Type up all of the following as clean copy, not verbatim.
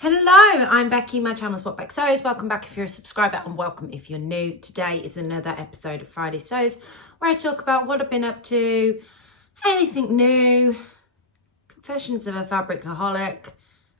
Hello, I'm Becky. My channel's What Beck Sews. Welcome back if you're a subscriber and welcome if you're new. Today is another episode of Friday Sews where I talk about what I've been up to, anything new, confessions of a fabricahollic,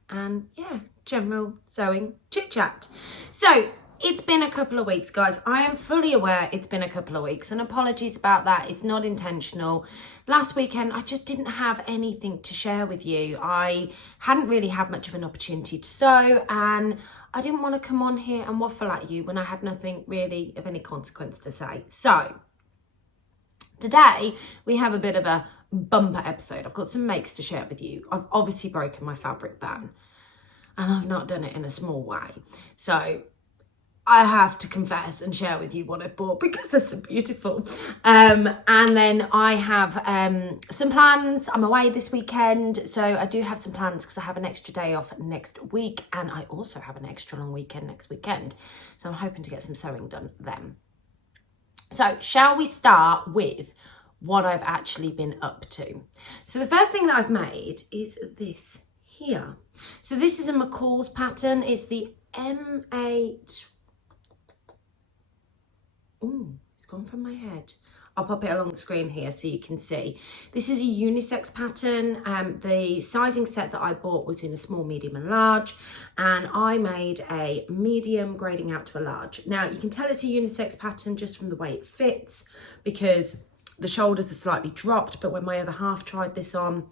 and yeah, general sewing chit chat. So it's been a couple of weeks, guys. I am fully aware it's been a couple of weeks and apologies about that. It's not intentional. Last weekend, I just didn't have anything to share with you. I hadn't really had much of an opportunity to sew and I didn't want to come on here and waffle at you when I had nothing really of any consequence to say. So today we have a bit of a bumper episode. I've got some makes to share with you. I've obviously broken my fabric ban and I've not done it in a small way. So I have to confess and share with you what I bought because they're so beautiful. And then I have some plans. I'm away this weekend, so I do have some plans because I have an extra day off next week and I also have an extra long weekend next weekend. So I'm hoping to get some sewing done then. So shall we start with what I've actually been up to? So the first thing that I've made is this here. So this is a Mccalls pattern. It's the M8. Ooh, it's gone from my head. I'll pop it along the screen here so you can see. This is a unisex pattern. The sizing set that I bought was in a small, medium and large, and I made a medium grading out to a large. Now you can tell it's a unisex pattern just from the way it fits because the shoulders are slightly dropped, but when my other half tried this on,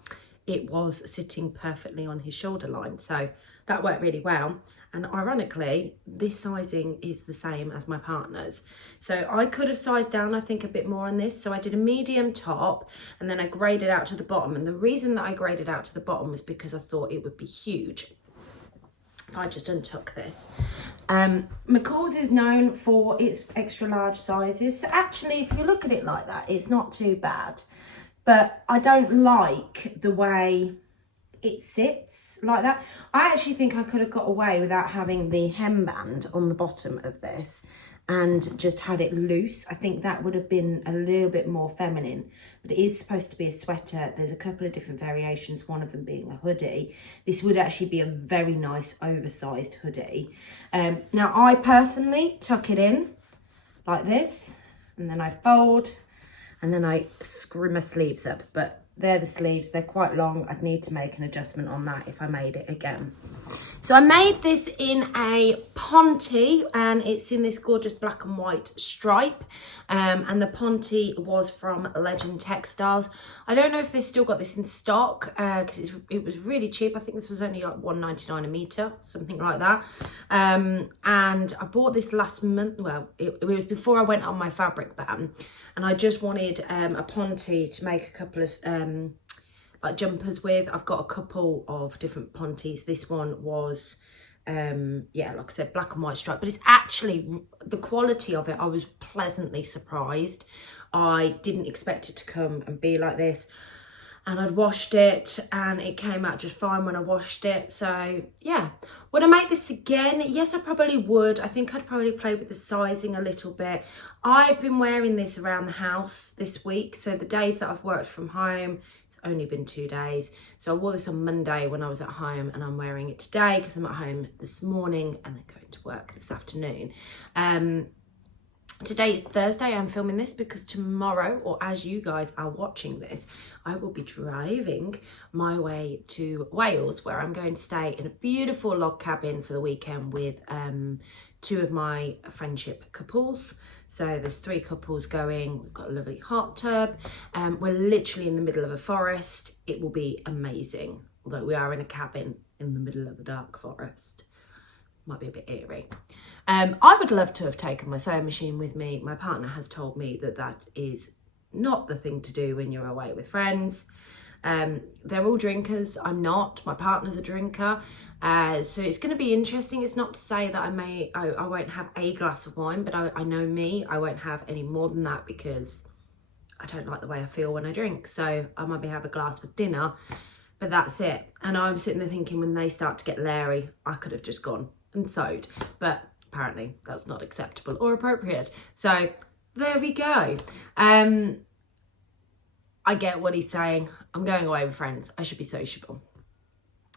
it was sitting perfectly on his shoulder line. So that worked really well. And ironically, this sizing is the same as my partner's. So I could have sized down, I think, a bit more on this. So I did a medium top and then I graded out to the bottom. And the reason that I graded out to the bottom was because I thought it would be huge. I just untuck this. Mccalls is known for its extra large sizes. So actually, if you look at it like that, it's not too bad. But I don't like the way it sits like that. I actually think I could have got away without having the hemband on the bottom of this and just had it loose. I think that would have been a little bit more feminine, but it is supposed to be a sweater. There's a couple of different variations, one of them being a hoodie. This would actually be a very nice oversized hoodie. Now I personally tuck it in like this and then I fold and then I screw my sleeves up, but they're the sleeves, they're quite long. I'd need to make an adjustment on that if I made it again. So I made this in a ponte and it's in this gorgeous black and white stripe. And the ponte was from Legend Textiles. I don't know if they still got this in stock because it was really cheap. I think this was only like $1.99 a metre, something like that. And I bought this last month. Well, it was before I went on my fabric ban. And I just wanted a ponte to make a couple of like jumpers with. I've got a couple of different pontes. This one was yeah, like I said, black and white stripe, but it's actually the quality of it. I was pleasantly surprised. I didn't expect it to come and be like this, and I'd washed it and it came out just fine when I washed it. So yeah, would I make this again? Yes, I probably would. I think I'd probably play with the sizing a little bit. I've been wearing this around the house this week. So the days that I've worked from home, it's only been 2 days. So I wore this on Monday when I was at home and I'm wearing it today because I'm at home this morning and then going to work this afternoon. Today is Thursday. I'm filming this because tomorrow, or as you guys are watching this, I will be driving my way to Wales, where I'm going to stay in a beautiful log cabin for the weekend with two of my friendship couples. So there's 3 couples going. We've got a lovely hot tub. We're literally in the middle of a forest. It will be amazing, although we are in a cabin in the middle of a dark forest. Might be a bit eerie. I would love to have taken my sewing machine with me. My partner has told me that that is not the thing to do when you're away with friends. They're all drinkers. I'm not. My partner's a drinker. So it's going to be interesting. It's not to say that I won't have a glass of wine, but I know me, I won't have any more than that because I don't like the way I feel when I drink. So I might have a glass with dinner, but that's it. And I'm sitting there thinking when they start to get leery, I could have just gone and sewed, but apparently that's not acceptable or appropriate. So there we go. I get what he's saying. I'm going away with friends. I should be sociable.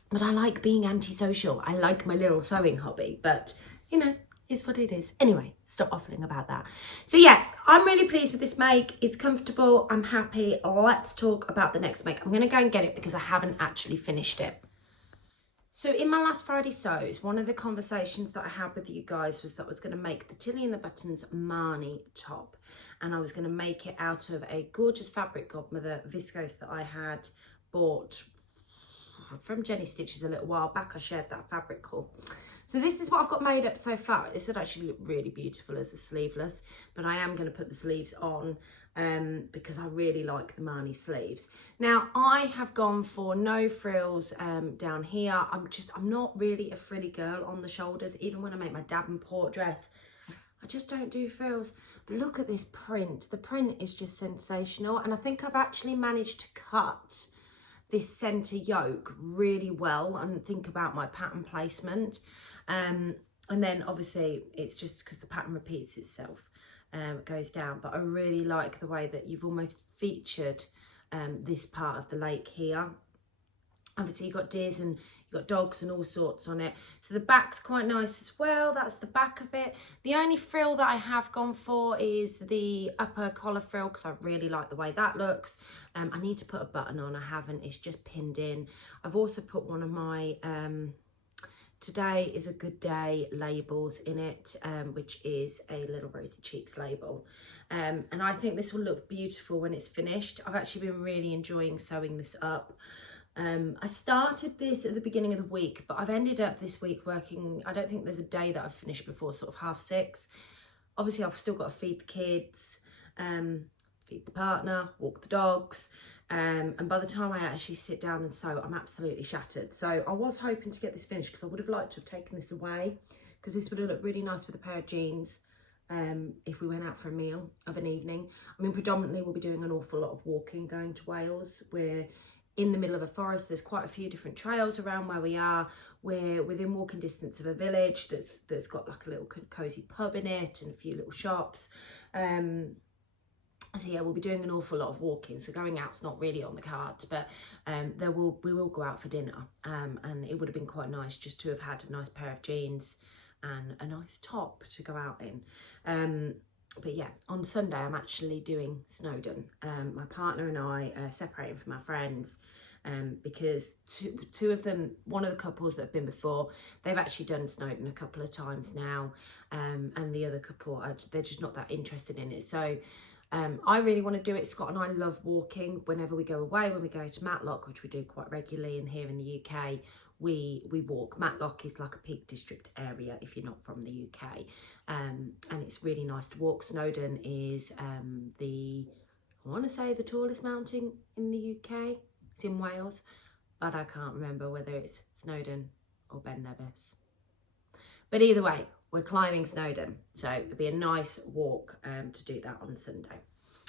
But I like being antisocial. I like my little sewing hobby, but you know, it's what it is. Anyway, stop waffling about that. So yeah, I'm really pleased with this make. It's comfortable, I'm happy. Let's talk about the next make. I'm gonna go and get it because I haven't actually finished it. So in my last Friday sews, one of the conversations that I had with you guys was that I was going to make the Tilly and the Buttons Marni top, and I was going to make it out of a gorgeous fabric Godmother viscose that I had bought from Jenny Stitches a little while back. I shared that fabric haul. So this is what I've got made up so far. This would actually look really beautiful as a sleeveless, but I am going to put the sleeves on because I really like the Marni sleeves. Now I have gone for no frills down here. I'm not really a frilly girl on the shoulders. Even when I make my Davenport dress, I just don't do frills. But look at this print. The print is just sensational, and I think I've actually managed to cut this center yoke really well and think about my pattern placement. And then obviously it's just because the pattern repeats itself. It goes down, but I really like the way that you've almost featured this part of the lake here. Obviously you've got deers and you've got dogs and all sorts on it, so the back's quite nice as well. That's the back of it. The only frill that I have gone for is the upper collar frill because I really like the way that looks. I need to put a button on. I haven't, it's just pinned in. I've also put one of my Today is a Good Day labels in it, which is a little Rosy Cheeks label. And I think this will look beautiful when it's finished. I've actually been really enjoying sewing this up. I started this at the beginning of the week, but I've ended up this week working, I don't think there's a day that I've finished before sort of 6:30. Obviously I've still got to feed the kids, feed the partner, walk the dogs. And by the time I actually sit down and sew, I'm absolutely shattered. So I was hoping to get this finished because I would have liked to have taken this away because this would have looked really nice with a pair of jeans if we went out for a meal of an evening. I mean, predominantly we'll be doing an awful lot of walking going to Wales. We're in the middle of a forest. There's quite a few different trails around where we are. We're within walking distance of a village that's got like a little cosy pub in it and a few little shops. So yeah, we'll be doing an awful lot of walking, so going out's not really on the cards, but we will go out for dinner, and it would have been quite nice just to have had a nice pair of jeans and a nice top to go out in. But yeah, on Sunday I'm actually doing Snowdon. My partner and I are separating from our friends because two of them, one of the couples that have been before, they've actually done Snowdon a couple of times now, and the other couple, they're just not that interested in it. So I really want to do it. Scott and I love walking whenever we go away. When we go to Matlock, which we do quite regularly, and here in the UK, we walk. Matlock is like a Peak District area if you're not from the UK, and it's really nice to walk. Snowdon is I want to say the tallest mountain in the UK. It's in Wales, but I can't remember whether it's Snowdon or Ben Nevis. But either way, we're climbing Snowdon, so it'll be a nice walk to do that on Sunday.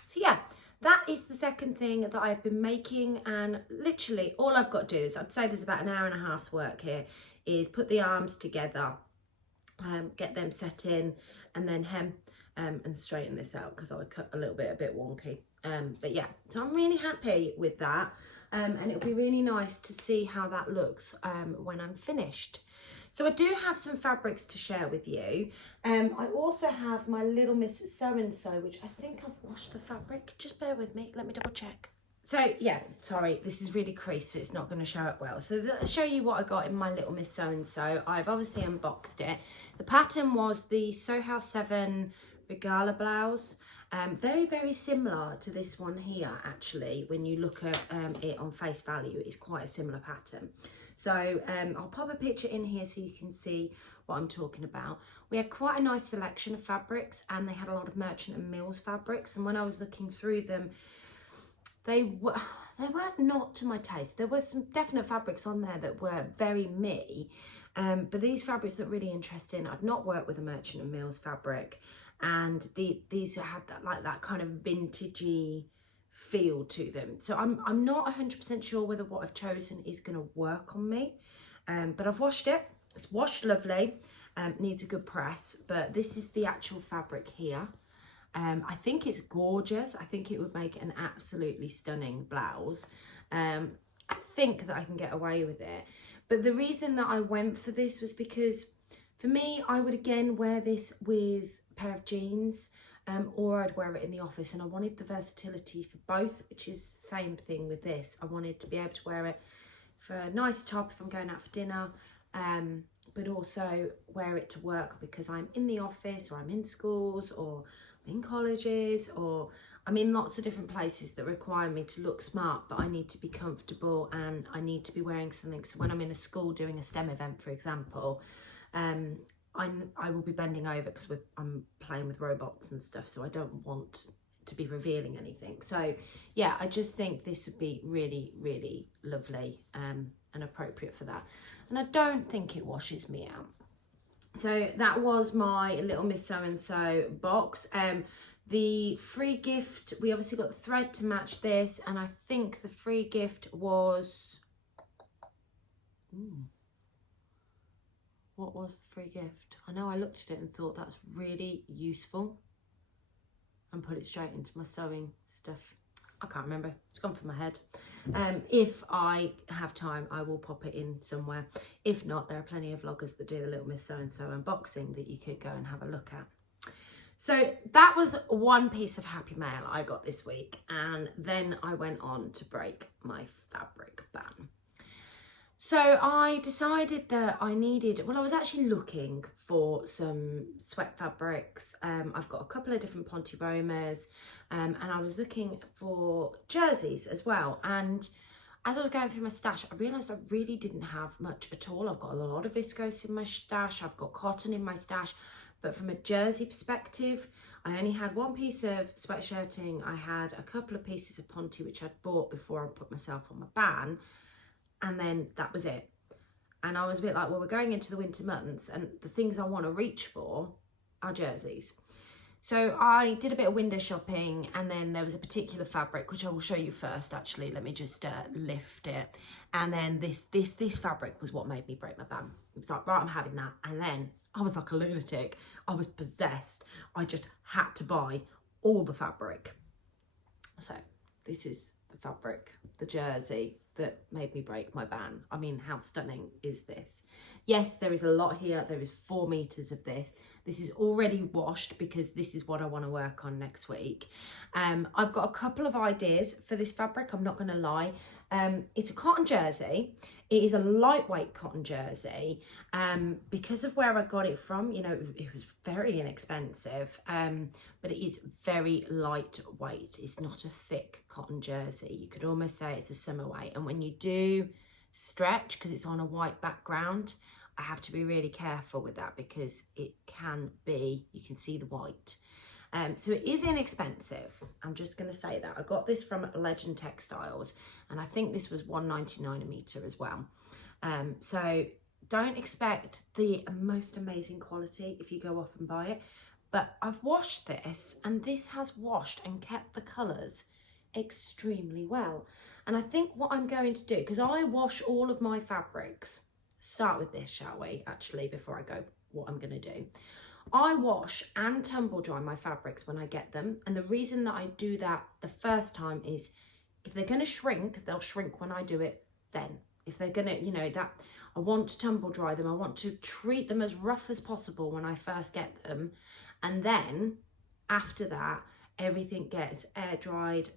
So yeah, that is the second thing that I've been making, and literally all I've got to do is, I'd say there's about an hour and a half's work here, is put the arms together, get them set in, and then hem and straighten this out because I cut a bit wonky. But yeah, so I'm really happy with that, and it'll be really nice to see how that looks when I'm finished. So I do have some fabrics to share with you. I also have my Little Miss So-and-So, which I think I've washed the fabric. Just bear with me, let me double check. So yeah, sorry, this is really creased, so it's not going to show up well. So I'll show you what I got in my Little Miss So-and-So. I've obviously unboxed it. The pattern was the Sew House 7 regalia blouse. Very, very similar to this one here, actually. When you look at it on face value, it's quite a similar pattern. So I'll pop a picture in here so you can see what I'm talking about. We had quite a nice selection of fabrics, and they had a lot of Merchant and Mills fabrics. And when I was looking through them, they weren't not to my taste. There were some definite fabrics on there that were very me, but these fabrics look really interesting. I'd not worked with a Merchant and Mills fabric, and these had that kind of vintagey feel to them. So I'm not 100% sure whether what I've chosen is going to work on me, but I've washed it. It's washed lovely, needs a good press, but this is the actual fabric here. I think it's gorgeous. I think it would make an absolutely stunning blouse. I think that I can get away with it, But the reason that I went for this was because for me, I would again wear this with a pair of jeans, or I'd wear it in the office, and I wanted the versatility for both, which is the same thing with this. I wanted to be able to wear it for a nice top if I'm going out for dinner, but also wear it to work because I'm in the office, or I'm in schools, or I'm in colleges, or I'm in lots of different places that require me to look smart, but I need to be comfortable and I need to be wearing something. So when I'm in a school doing a STEM event, for example, I will be bending over because I'm playing with robots and stuff, so I don't want to be revealing anything. So yeah, I just think this would be really, really lovely and appropriate for that. And I don't think it washes me out. So that was my Little Miss So-and-so box. The free gift, we obviously got the thread to match this, and I think the free gift was... What was the free gift? I know I looked at it and thought that's really useful, and put it straight into my sewing stuff. I can't remember, it's gone from my head. If I have time, I will pop it in somewhere. If not, there are plenty of vloggers that do the Little Miss So-and-so unboxing that you could go and have a look at. So that was one piece of happy mail I got this week, and then I went on to break my fabric ban. So I decided that I needed, well, I was actually looking for some sweat fabrics. I've got a couple of different Ponte Romas, and I was looking for jerseys as well. And as I was going through my stash, I realised I really didn't have much at all. I've got a lot of viscose in my stash, I've got cotton in my stash, but from a jersey perspective, I only had one piece of sweatshirting. I had a couple of pieces of Ponte, which I'd bought before I put myself on my ban. And then that was it. And I was a bit like, well, we're going into the winter months and the things I want to reach for are jerseys. So I did a bit of window shopping, and then there was a particular fabric, which I will show you first, actually. Let me just lift it. And then this fabric was what made me break my ban. It was like, right, I'm having that. And then I was like a lunatic. I was possessed. I just had to buy all the fabric. So this is the fabric, the jersey that made me break my ban. I mean, how stunning is this? Yes, there is a lot here. There is 4 meters of this. This is already washed because this is what I want to work on next week. I've got a couple of ideas for this fabric, I'm not going to lie. It's a cotton jersey. It is a lightweight cotton jersey. Because of where I got it from, you know, it was very inexpensive, but it is very lightweight. It's not a thick cotton jersey. You could almost say it's a summer weight. And when you do stretch, because it's on a white background, I have to be really careful with that because it can be, you can see the white. So it is inexpensive. I'm just going to say that. I got this from Legend Textiles, and I think this was £1.99 a metre as well. So don't expect the most amazing quality if you go off and buy it. But I've washed this, and this has washed and kept the colours extremely well. And I think what I'm going to do, because I wash all of my fabrics, start with this, shall we, actually, before I go what I'm going to do. I wash and tumble dry my fabrics when I get them, and the reason that I do that the first time is if they're going to shrink, they'll shrink when I do it then. If they're going to, you know, that I want to tumble dry them, I want to treat them as rough as possible when I first get them, and then after that everything gets air dried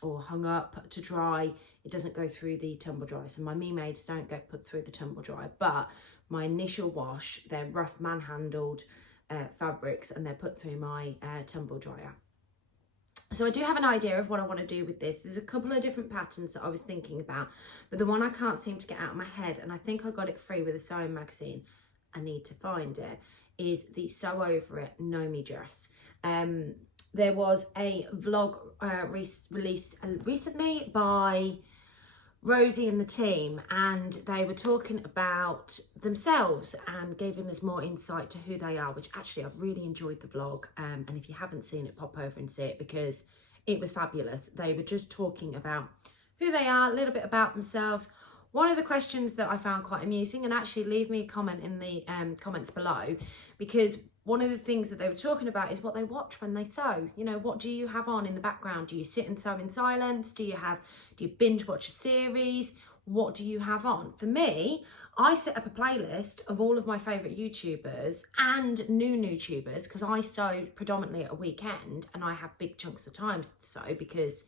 or hung up to dry. It doesn't go through the tumble dry, so my me-mades don't get put through the tumble dry, but my initial wash, they're rough manhandled fabrics, and they're put through my tumble dryer. So I do have an idea of what I want to do with this. There's a couple of different patterns that I was thinking about, but the one I can't seem to get out of my head, and I think I got it free with a sewing magazine, I need to find it, is the Sew Over It Nomi dress. There was a vlog released recently by Rosie and the team, and they were talking about themselves and giving us more insight to who they are, which actually I've really enjoyed the vlog, and if you haven't seen it, pop over and see it because it was fabulous. They were just talking about who they are, a little bit about themselves. One of the questions that I found quite amusing, and actually leave me a comment in the comments below, because one of the things that they were talking about is what they watch when they sew. You know, what do you have on in the background? Do you sit and sew in silence? Do you binge watch a series? what do you have on? For me, I set up a playlist of all of my favourite YouTubers and new YouTubers, because I sew predominantly at a weekend and I have big chunks of time to sew because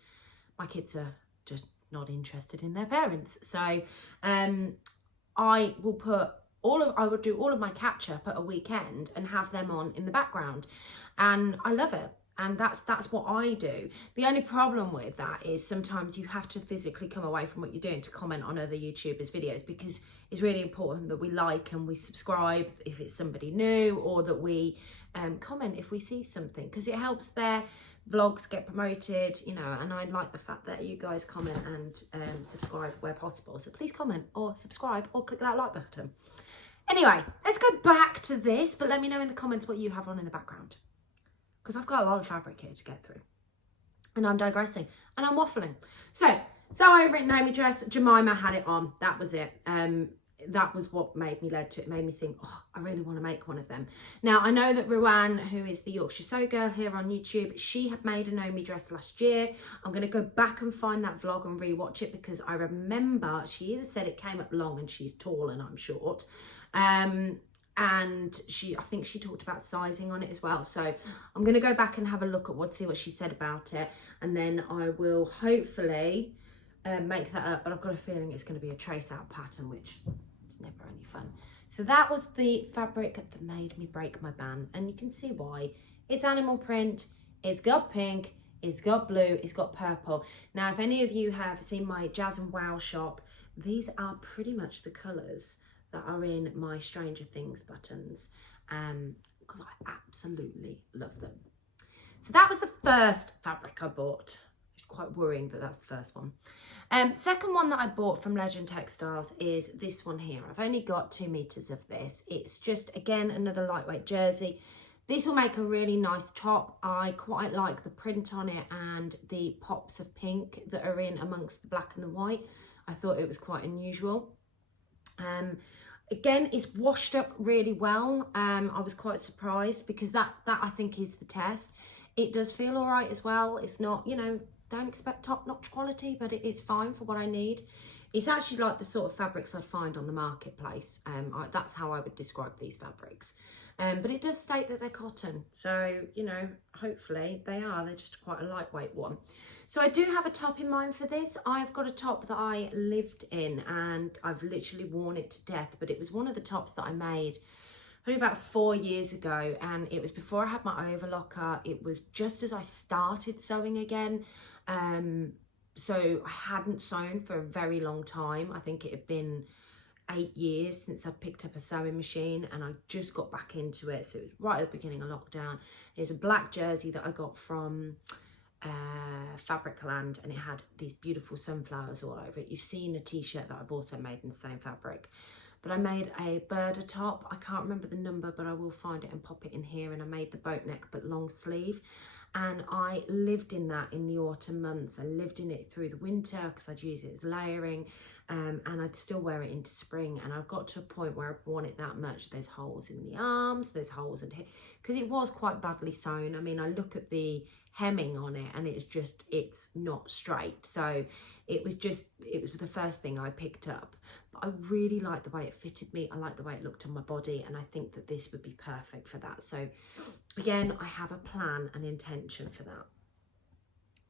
my kids are just not interested in their parents. So I will do all of my catch up at a weekend and have them on in the background, and I love it. And that's what I do. The only problem with that is sometimes you have to physically come away from what you're doing to comment on other YouTubers' videos, because it's really important that we like and we subscribe if it's somebody new, or that we comment if we see something, because it helps their vlogs get promoted, you know. And I like the fact that you guys comment and subscribe where possible. So please comment or subscribe or click that like button. Anyway, let's go back to this, but let me know in the comments what you have on in the background, because I've got a lot of fabric here to get through, and I'm digressing and I'm waffling. So over at Nomi dress, Jemima had it on. That was it. That was what made me think, oh, I really want to make one of them. Now, I know that Rowan, who is the Yorkshire Sew Girl here on YouTube, she had made a Nomi dress last year. I'm going to go back and find that vlog and rewatch it, because I remember she either said it came up long and she's tall and I'm short. And I think she talked about sizing on it as well. So I'm going to go back and have a look at see what she said about it. And then I will hopefully make that up. But I've got a feeling it's going to be a trace out pattern, which is never any fun. So that was the fabric that made me break my ban. And you can see why. It's animal print. It's got pink. It's got blue. It's got purple. Now, if any of you have seen my Jazz and Wow shop, these are pretty much the colours that are in my Stranger Things buttons, because I absolutely love them. So that was the first fabric I bought. It's quite worrying that that's the first one. Second one that I bought from Legend Textiles is this one here. I've only got 2 meters of this. It's just, again, another lightweight jersey. This will make a really nice top. I quite like the print on it and the pops of pink that are in amongst the black and the white. I thought it was quite unusual. Again, it's washed up really well. I was quite surprised, because that I think is the test. It does feel all right as well. It's not, you know, don't expect top-notch quality, but it is fine for what I need. It's actually like the sort of fabrics I'd find on the marketplace. That's how I would describe these fabrics. But it does state that they're cotton. So, you know, hopefully they are. They're just quite a lightweight one. So I do have a top in mind for this. I've got a top that I lived in and I've literally worn it to death. But it was one of the tops that I made probably about 4 years ago. And it was before I had my overlocker. It was just as I started sewing again. So I hadn't sewn for a very long time. I think it had been 8 years since I picked up a sewing machine, and I just got back into it. So it was right at the beginning of lockdown. It was a black jersey that I got from Fabricaland, and it had these beautiful sunflowers all over it. You've seen a t-shirt that I've also made in the same fabric. But I made a Burda top. I can't remember the number, but I will find it and pop it in here. And I made the boat neck but long sleeve. And I lived in that in the autumn months. I lived in it through the winter because I'd use it as layering, and I'd still wear it into spring. And I've got to a point where I've worn it that much. There's holes in the arms, there's holes in here, because it was quite badly sewn. I mean, I look at the hemming on it and it's not straight. So it was the first thing I picked up. But I really liked the way it fitted me. I liked the way it looked on my body, and I think that this would be perfect for that. So again, I have a plan and intention for that.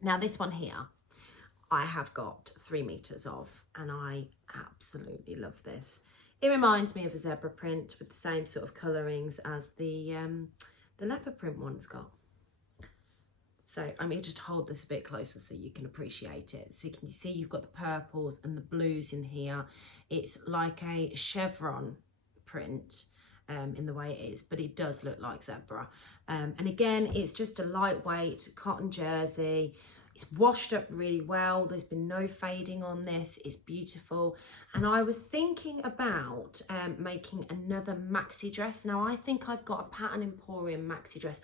Now this one here, I have got 3 meters of, and I absolutely love this. It reminds me of a zebra print with the same sort of colorings as the leopard print one's got. So I'm going to just hold this a bit closer so you can appreciate it. So you can see you've got the purples and the blues in here. It's like a chevron print in the way it is, but it does look like zebra. And again, it's just a lightweight cotton jersey. It's washed up really well. There's been no fading on this. It's beautiful. And I was thinking about making another maxi dress. Now I think I've got a Pattern Emporium maxi dress.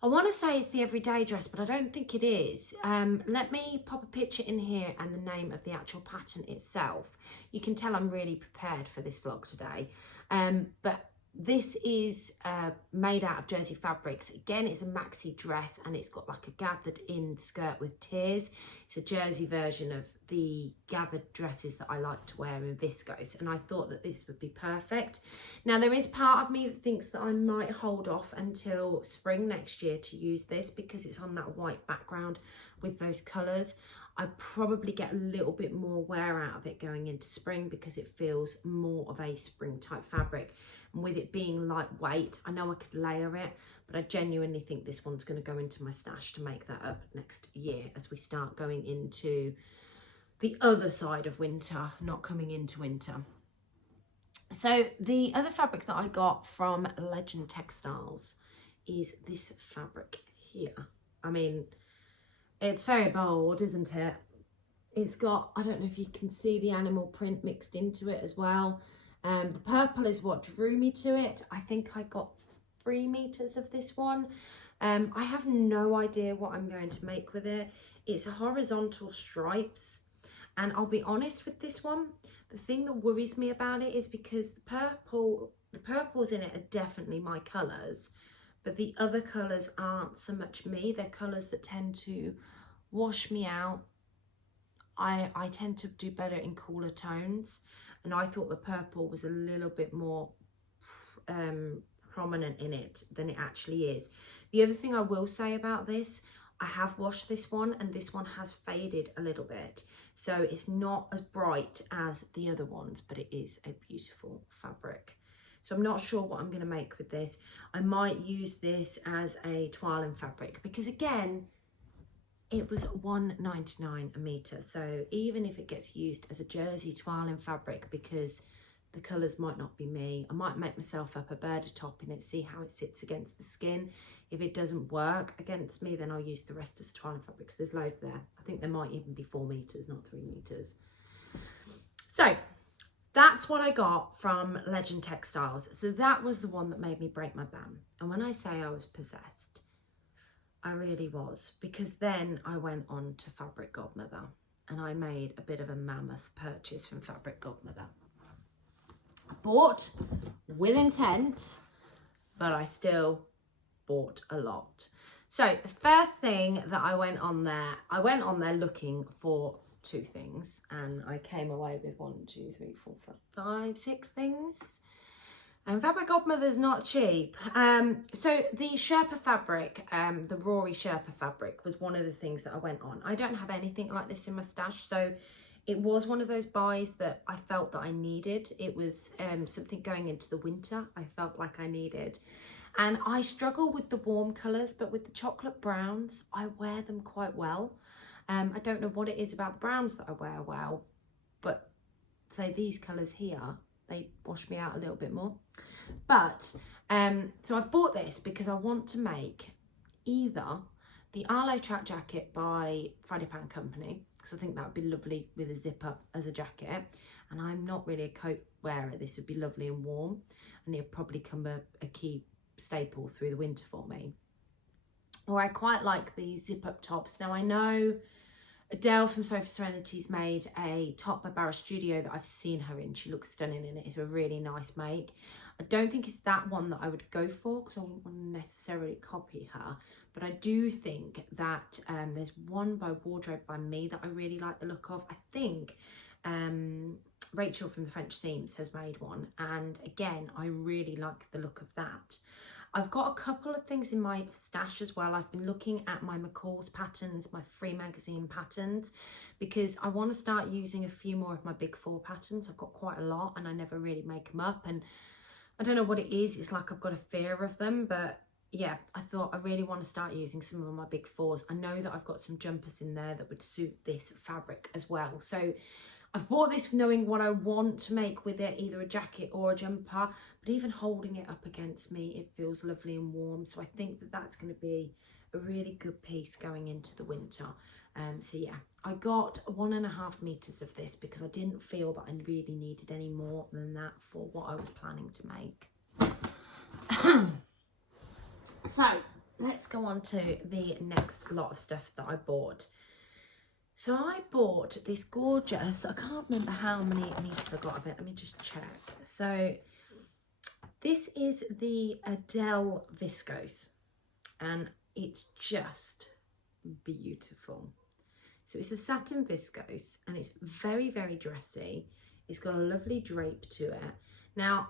I want to say it's the everyday dress, but I don't think it is. Let me pop a picture in here and the name of the actual pattern itself. You can tell I'm really prepared for this vlog today. But this is made out of jersey fabrics. Again, it's a maxi dress, and it's got like a gathered in skirt with tiers. It's a jersey version of the gathered dresses that I like to wear in viscose, and I thought that this would be perfect. Now there is part of me that thinks that I might hold off until spring next year to use this because it's on that white background with those colours. I probably get a little bit more wear out of it going into spring because it feels more of a spring type fabric. And with it being lightweight, I know I could layer it, but I genuinely think this one's going to go into my stash to make that up next year as we start going into the other side of winter, not coming into winter. So the other fabric that I got from Legend Textiles is this fabric here. I mean, it's very bold, isn't it? It's got, I don't know if you can see the animal print mixed into it as well. The purple is what drew me to it. I think I got 3 meters of this one. I have no idea what I'm going to make with it. It's a horizontal stripes. And I'll be honest with this one, the thing that worries me about it is because the purples in it are definitely my colours, but the other colours aren't so much me. They're colours that tend to wash me out. I tend to do better in cooler tones, and I thought the purple was a little bit more prominent in it than it actually is. The other thing I will say about this, I have washed this one and this one has faded a little bit, so it's not as bright as the other ones, but it is a beautiful fabric. So I'm not sure what I'm going to make with this. I might use this as a toiling fabric because again, it was $1.99 a metre. So even if it gets used as a jersey toiling fabric because the colours might not be me, I might make myself up a Burda top in it, see how it sits against the skin. If it doesn't work against me, then I'll use the rest as toiling fabric because there's loads there. I think there might even be 4 meters, not 3 meters. So that's what I got from Legend Textiles. So that was the one that made me break my bam. And when I say I was possessed, I really was, because then I went on to Fabric Godmother and I made a bit of a mammoth purchase from Fabric Godmother. I bought with intent, but I still bought a lot. So the first thing that I went on there looking for 2 things, and I came away with 1, 2, 3, 4, 5, 6 things. And Fabric Godmother's not cheap. So the Sherpa fabric, the Rory Sherpa fabric was one of the things that I went on. I don't have anything like this in my stash, so it was one of those buys that I felt that I needed. It was something going into the winter I felt like I needed. And I struggle with the warm colours, but with the chocolate browns, I wear them quite well. I don't know what it is about the browns that I wear well, but say these colours here, they wash me out a little bit more. But so I've bought this because I want to make either the Arlo track jacket by Friday Pan Company, because I think that would be lovely with a zip up as a jacket, and I'm not really a coat wearer. This would be lovely and warm, and it'll probably come a key staple through the winter for me. Or I quite like the zip up tops. Now I know Adele from Sofa Serenity's made a top by Barra Studio that I've seen her in. She looks stunning in it. It's a really nice make. I don't think it's that one that I would go for because I wouldn't want to necessarily copy her. But I do think that there's one by Wardrobe by Me that I really like the look of. I think Rachel from the French Seams has made one. And again, I really like the look of that. I've got a couple of things in my stash as well. I've been looking at my Mccalls patterns, my free magazine patterns, because I want to start using a few more of my big 4 patterns. I've got quite a lot and I never really make them up, and I don't know what it is. It's like I've got a fear of them, but yeah, I thought I really want to start using some of my big 4s. I know that I've got some jumpers in there that would suit this fabric as well. So I've bought this knowing what I want to make with it, either a jacket or a jumper, but even holding it up against me, it feels lovely and warm. So I think that that's going to be a really good piece going into the winter. So yeah, I got 1.5 meters of this because I didn't feel that I really needed any more than that for what I was planning to make. So let's go on to the next lot of stuff that I bought. So I bought this gorgeous, I can't remember how many meters I got of it. Let me just check. So this is the Adele viscose and it's just beautiful. So it's a satin viscose and it's very, very dressy. It's got a lovely drape to it. Now,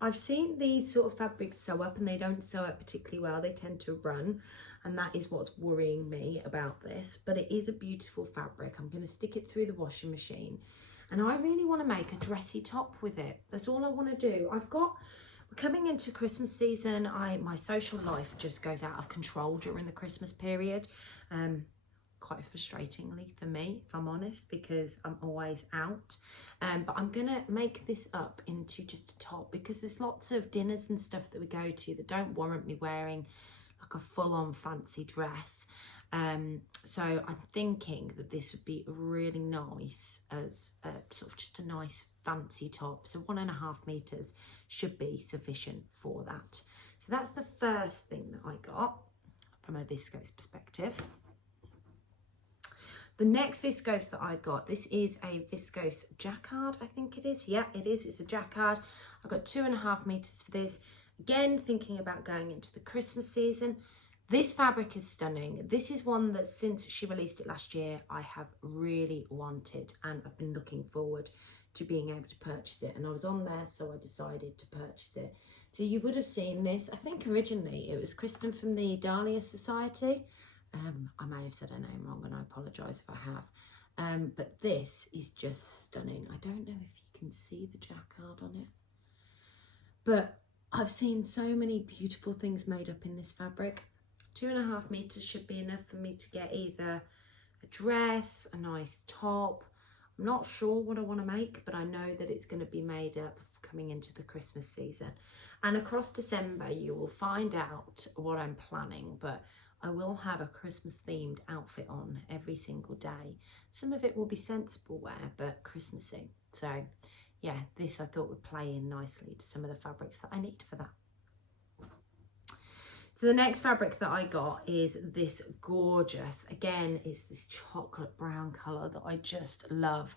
I've seen these sort of fabrics sew up and they don't sew up particularly well. They tend to run, and that is what's worrying me about this. But it is a beautiful fabric. I'm going to stick it through the washing machine, and I really want to make a dressy top with it. That's all I want to do. We're coming into Christmas season. My social life just goes out of control during the Christmas period. Quite frustratingly for me, if I'm honest, because I'm always out. But I'm gonna make this up into just a top, because there's lots of dinners and stuff that we go to that don't warrant me wearing like a full-on fancy dress. So I'm thinking that this would be really nice as sort of just a nice fancy top. So 1.5 meters should be sufficient for that. So that's the first thing that I got from a viscose perspective. The next viscose that I got, this is a viscose jacquard, I think it is. Yeah, it is. It's a jacquard. I got 2.5 meters for this. Again, thinking about going into the Christmas season. This fabric is stunning. This is one that since she released it last year, I have really wanted, and I've been looking forward to being able to purchase it. And I was on there, so I decided to purchase it. So you would have seen this. I think originally it was Kristen from the Dahlia Society. I may have said her name wrong, and I apologise if I have. But this is just stunning. I don't know if you can see the jacquard on it, but I've seen so many beautiful things made up in this fabric. 2.5 meters should be enough for me to get either a dress, a nice top. I'm not sure what I want to make, but I know that it's going to be made up coming into the Christmas season. And across December, you will find out what I'm planning, but I will have a Christmas themed outfit on every single day. Some of it will be sensible wear, but Christmassy. So yeah, this I thought would play in nicely to some of the fabrics that I need for that. So the next fabric that I got is this gorgeous, again, it's this chocolate brown colour that I just love.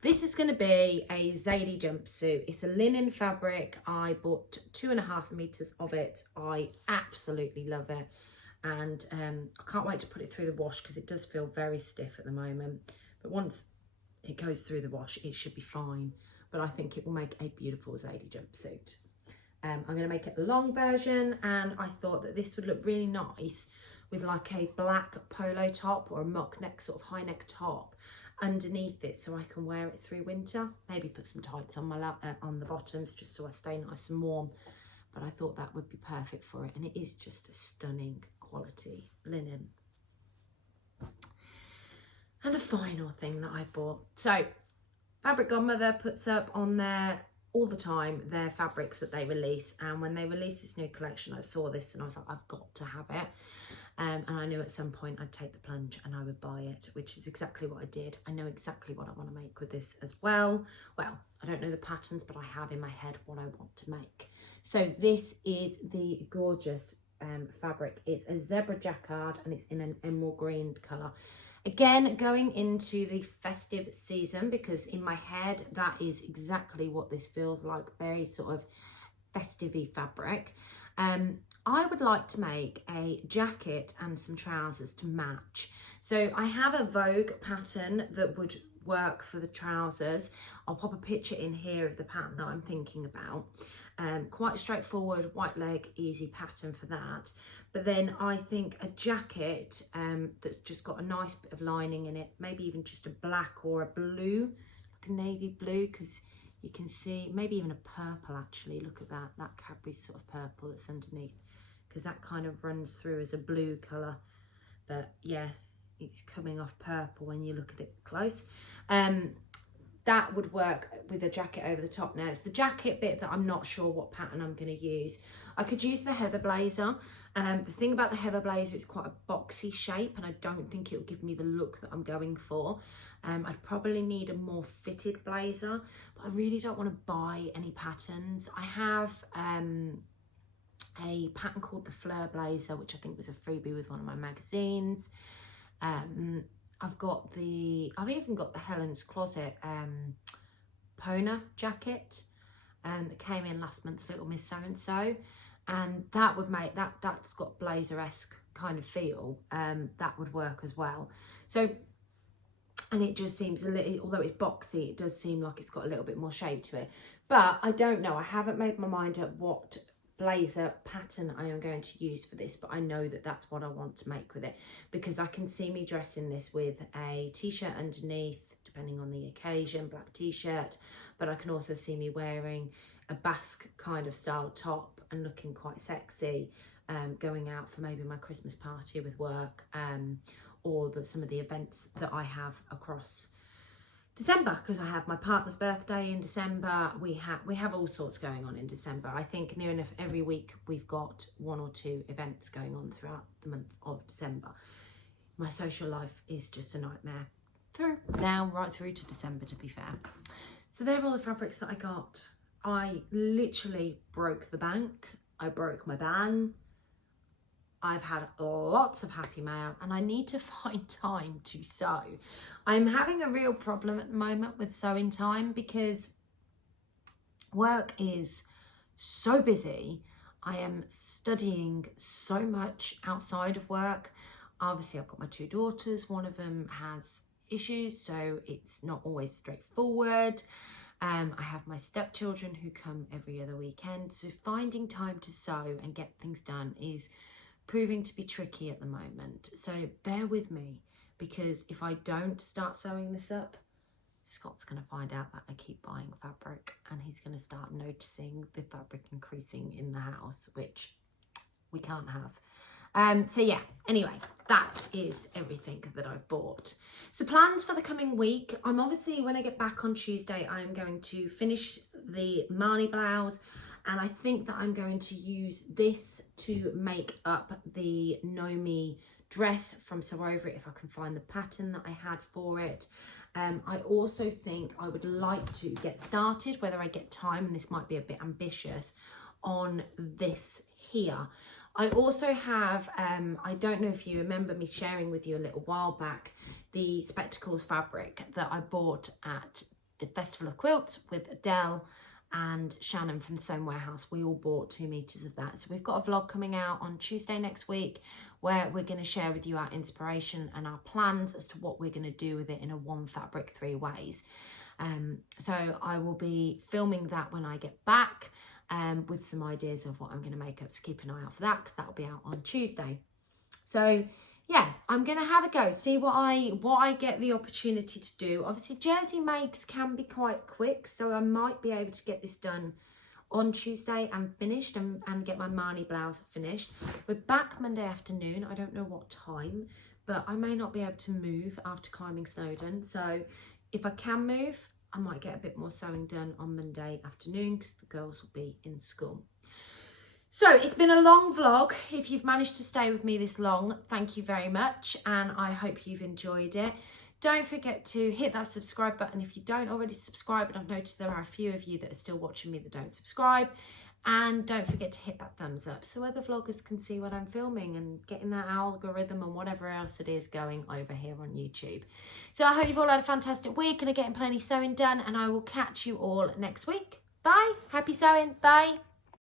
This is going to be a Zadie jumpsuit. It's a linen fabric. I bought 2.5 meters of it. I absolutely love it. And I can't wait to put it through the wash, because it does feel very stiff at the moment. But once it goes through the wash, it should be fine. But I think it will make a beautiful Zadie jumpsuit. I'm going to make it a long version, and I thought that this would look really nice with like a black polo top or a mock neck, sort of high neck top underneath it, so I can wear it through winter. Maybe put some tights on my on the bottoms just so I stay nice and warm. But I thought that would be perfect for it, and it is just a stunning quality linen. And the final thing that I bought. So Fabric Godmother puts up on there all the time their fabrics that they release, and when they released this new collection, I saw this and I was like, I've got to have it. And I knew at some point I'd take the plunge and I would buy it, which is exactly what I did. I know exactly what I want to make with this as well. Well, I don't know the patterns, but I have in my head what I want to make. So this is the gorgeous fabric. It's a zebra jacquard and it's in an emerald green colour. Again, going into the festive season, because in my head, that is exactly what this feels like, very sort of festive-y fabric. I would like to make a jacket and some trousers to match. So I have a Vogue pattern that would work for the trousers. I'll pop a picture in here of the pattern that I'm thinking about. Quite straightforward, white leg, easy pattern for that. But then I think a jacket that's just got a nice bit of lining in it, maybe even just a black or a blue, like a navy blue, because you can see, maybe even a purple actually. Look at that, that Cadbury sort of purple that's underneath, because that kind of runs through as a blue colour. But yeah, it's coming off purple when you look at it close. That would work with a jacket over the top. Now, it's the jacket bit that I'm not sure what pattern I'm going to use. I could use the heather blazer. The thing about the heather blazer, it's quite a boxy shape, and I don't think it will give me the look that I'm going for. I'd probably need a more fitted blazer, but I really don't want to buy any patterns. I have a pattern called the Fleur blazer, which I think was a freebie with one of my magazines. I've even got the Helen's Closet Pona jacket, and that came in last month's Little Miss So-and-so, and that would make that's got blazer-esque kind of feel. That would work as well. So And it just seems a little, although it's boxy, it does seem like it's got a little bit more shape to it. But I don't know, I haven't made my mind up what blazer pattern I am going to use for this, but I know that that's what I want to make with it, because I can see me dressing this with a t-shirt underneath, depending on the occasion, black t-shirt, but I can also see me wearing a basque kind of style top and looking quite sexy, going out for maybe my Christmas party with work, or some of the events that I have across December, because I have my partner's birthday in December. We have all sorts going on in December. I think near enough every week we've got 1 or 2 events going on throughout the month of December. My social life is just a nightmare right through to December, to be fair. So they're all the fabrics that I got. I literally broke the bank. I broke my ban. I've had lots of happy mail and I need to find time to sew. I'm having a real problem at the moment with sewing time because work is so busy. I am studying so much outside of work. Obviously, I've got my 2 daughters. One of them has issues, so it's not always straightforward. I have my stepchildren who come every other weekend. So finding time to sew and get things done is proving to be tricky at the moment. So bear with me, because if I don't start sewing this up, Scott's going to find out that I keep buying fabric and he's going to start noticing the fabric increasing in the house, which we can't have. So yeah, anyway, that is everything that I've bought. So plans for the coming week. I'm obviously, when I get back on Tuesday, I'm going to finish the Marni blouse. And I think that I'm going to use this to make up the Nomi dress from Sew Over It, if I can find the pattern that I had for it. I also think I would like to get started, whether I get time, and this might be a bit ambitious, on this here. I also have, I don't know if you remember me sharing with you a little while back, the Spectacles fabric that I bought at the Festival of Quilts with Adele and Shannon from the Sewn Warehouse. We all bought 2 meters of that. So we've got a vlog coming out on Tuesday next week where we're going to share with you our inspiration and our plans as to what we're going to do with it in a 1 fabric 3 ways. So I will be filming that when I get back, with some ideas of what I'm going to make up, so keep an eye out for that, because that will be out on Tuesday. So yeah, I'm going to have a go, see what I get the opportunity to do. Obviously, jersey makes can be quite quick, so I might be able to get this done on Tuesday and finished, and get my Marni blouse finished. We're back Monday afternoon. I don't know what time, but I may not be able to move after climbing Snowdon. So if I can move, I might get a bit more sewing done on Monday afternoon, because the girls will be in school. So it's been a long vlog. If you've managed to stay with me this long, thank you very much, and I hope you've enjoyed it. Don't forget to hit that subscribe button if you don't already subscribe, and I've noticed there are a few of you that are still watching me that don't subscribe. And don't forget to hit that thumbs up so other vloggers can see what I'm filming and getting that algorithm and whatever else it is going over here on YouTube. So I hope you've all had a fantastic week and are getting plenty of sewing done, and I will catch you all next week. Bye. Happy sewing. Bye.